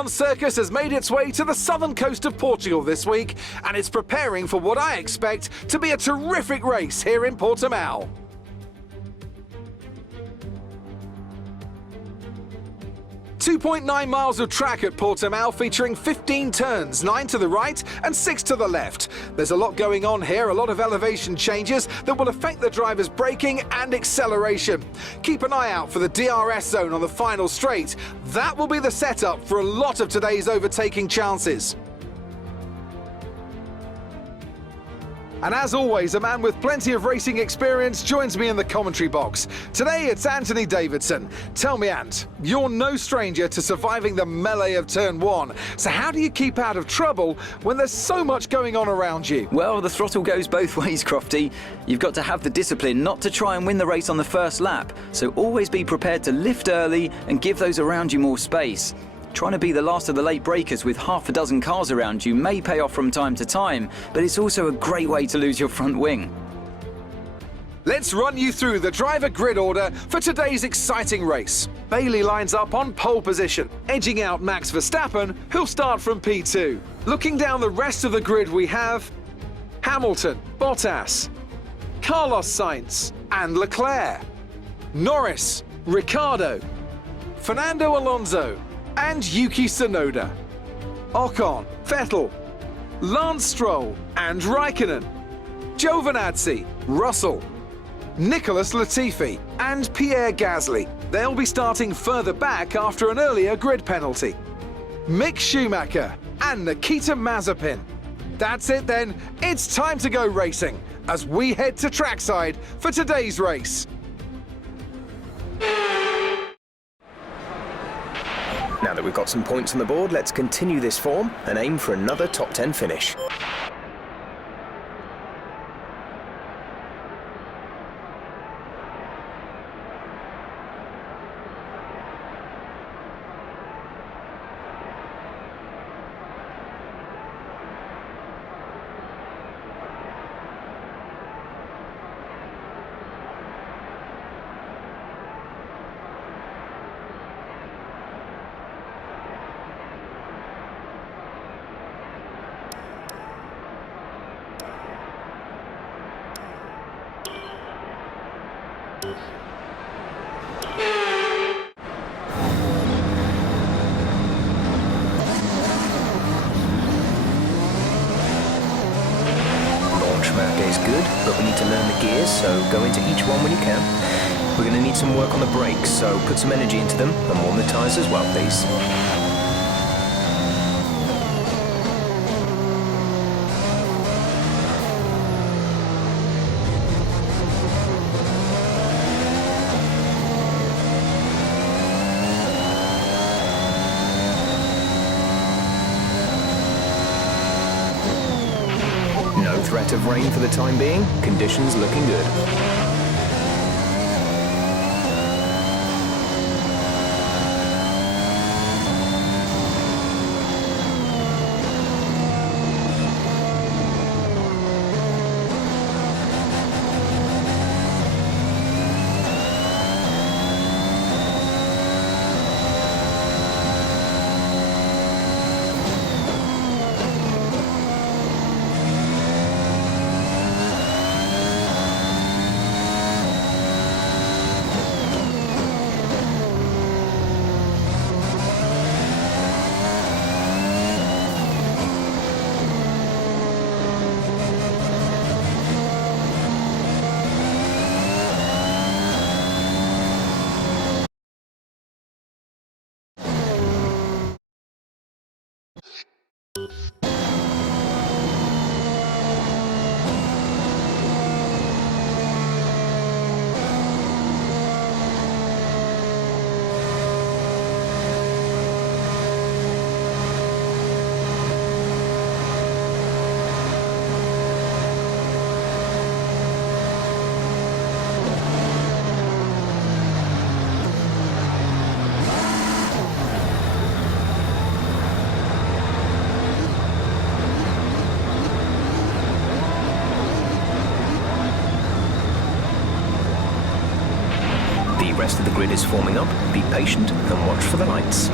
One Circus has made its way to the southern coast of Portugal this week, and it's preparing for what I expect to be a terrific race here in Portimão. .9 miles of track at Portimão, featuring 15 turns, 9 to the right and 6 to the left. There's a lot going on here, a lot of elevation changes that will affect the driver's braking and acceleration. Keep an eye out for the DRS zone on the final straight. That will be the setup for a lot of today's overtaking chances. And as always, a man with plenty of racing experience joins me in the commentary box. Today it's Anthony Davidson. Tell me, Ant, you're no stranger to surviving the melee of turn 1. So how do you keep out of trouble when there's so much going on around you? Well, the throttle goes both ways, Crofty. You've got to have the discipline not to try and win the race on the first lap. So always be prepared to lift early and give those around you more space. Trying to be the last of the late breakers with half a dozen cars around you may pay off from time to time, but it's also a great way to lose your front wing. Let's run you through the driver grid order for today's exciting race. Bailey lines up on pole position, edging out Max Verstappen, who'll start from P2. Looking down the rest of the grid, we have Hamilton, Bottas, Carlos Sainz and Leclerc, Norris, Ricciardo, Fernando Alonso and Yuki Tsunoda, Ocon, Vettel, Lance Stroll and Raikkonen, Giovinazzi, Russell, Nicholas Latifi and Pierre Gasly. They'll be starting further back after an earlier grid penalty. Mick Schumacher and Nikita Mazepin. That's it then, it's time to go racing as we head to trackside for today's race. Now that we've got some points on the board, let's continue this form and aim for another top 10 finish. Is good, but we need to learn the gears, so go into each one when you can. We're going to need some work on the brakes, so put some energy into them and warm the tyres as well, please. Threat of rain for the time being, conditions looking good. The rest of the grid is forming up. Be patient and watch for the lights.